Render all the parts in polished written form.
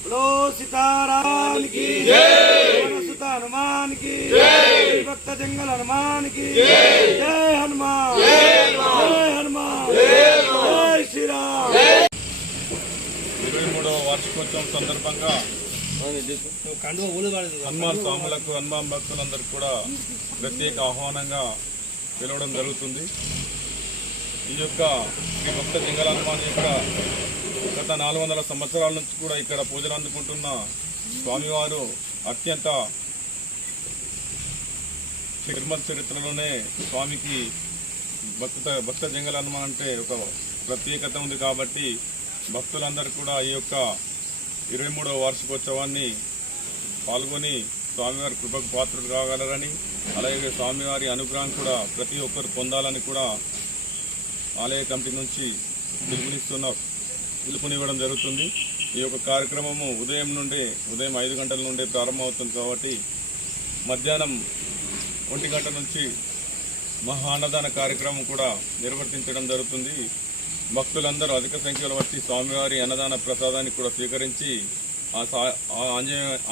बोलो सीताराम की जय, सुता हनुमान की जय, भक्त जंगल हनुमान की जय, हनुमान जय हनुमान जय श्री राम। 23వ వార్షికోత్సవం సందర్భంగా హనుమాన్ స్వాములకు హనుమాన్ భక్తులందరికీ కూడా ప్రత్యేక ఆహ్వానంగా పిలవడం జరుగుతుంది. ఈ యొక్క శ్రీ భక్త జంగల్ హనుమాన్ యొక్క గత 400 సంవత్సరాల నుంచి కూడా ఇక్కడ పూజలు అందుకుంటున్న స్వామివారు అత్యంత తిరుమల చరిత్రలోనే స్వామికి భక్త జంగల్ హనుమాన్ అంటే ఒక ప్రత్యేకత ఉంది. కాబట్టి భక్తులందరూ కూడా ఈ యొక్క 23వ వార్షికోత్సవాన్ని పాల్గొని స్వామివారి కృపకు పాత్రలు కాగలరని, అలాగే స్వామివారి అనుగ్రహం కూడా ప్రతి ఒక్కరు పొందాలని కూడా ఆలయ కమిటీ నుంచి పిలుపునివ్వడం జరుగుతుంది. ఈ యొక్క కార్యక్రమము ఉదయం 5 గంటల నుండి ప్రారంభమవుతుంది. కాబట్టి మధ్యాహ్నం 1 గంట నుంచి మహా అన్నదాన కార్యక్రమం కూడా నిర్వర్తించడం జరుగుతుంది. భక్తులందరూ అధిక సంఖ్యలో వచ్చి స్వామివారి అన్నదాన ప్రసాదాన్ని కూడా స్వీకరించి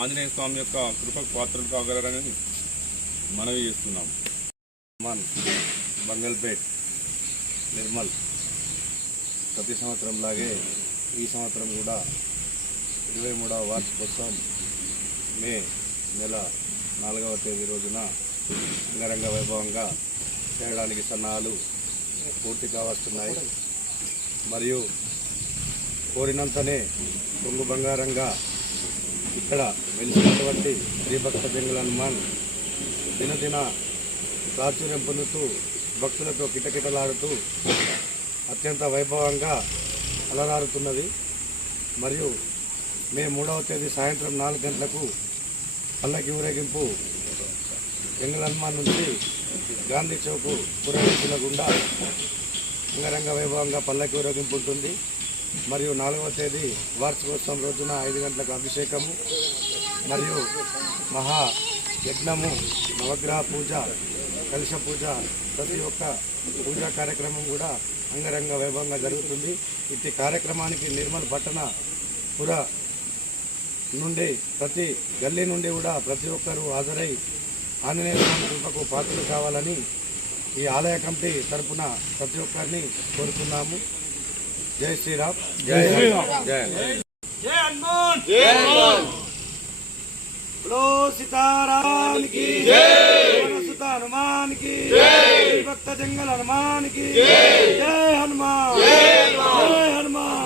ఆంజనేయ స్వామి యొక్క కృపకు పాత్రలు కాగలరని మనవి చేస్తున్నాం. బంగల్పేట్ నిర్మల్ ప్రతి సంవత్సరం లాగే ఈ సంవత్సరం కూడా 23వ వార్షికోత్సవం మే నెల 4వ తేదీ రోజున అంగరంగ వైభవంగా చేయడానికి సన్నాహాలు పూర్తి కావస్తున్నాయి. మరియు కోరినంతనే కొంగు బంగారంగా ఇక్కడ వెలిసినటువంటి శ్రీభక్త జంగల్ హనుమాన్ దినదిన ప్రాచుర్యం పొందుతూ భక్తులతో కిటకిటలాడుతూ అత్యంత వైభవంగా అలరారుతున్నది. మరియు మే 3వ తేదీ సాయంత్రం 4 గంటలకు పల్లకి ఊరేగింపు జంగల్ హనుమాన్ నుంచి గాంధీ చౌక్ పురవీధుల గుండా అంగరంగ వైభవంగా పల్లకి ఊరేగింపు ఉంటుంది. మరియు 4వ తేదీ వార్షికోత్సవం రోజున 5 గంటలకు అభిషేకము మరియు మహా యజ్ఞము, నవగ్రహ పూజ, కలశ పూజ, ప్రతి ఒక్క పూజా కార్యక్రమం కూడా అంగరంగ వైభవంగా జరుగుతుంది. ఇట్టి కార్యక్రమానికి నిర్మల్ పట్టణ పుర నుండి ప్రతి గల్లీ నుండి కూడా ప్రతి ఒక్కరూ హాజరై ఆంజనేయ స్వామి కృపకు పాత్రలు కావాలని ఈ ఆలయ కమిటీ తరపున ప్రతి ఒక్కరిని కోరుతున్నాము. జై శ్రీరామ్, జై శ్రీరామ్, జై జై హనుమాన్, జై హనుమాన్, बोलो सीताराम की जय, सुता हनुमान की जय, भक्त जंगल हनुमान की जय, हनुमान जय हनुमान।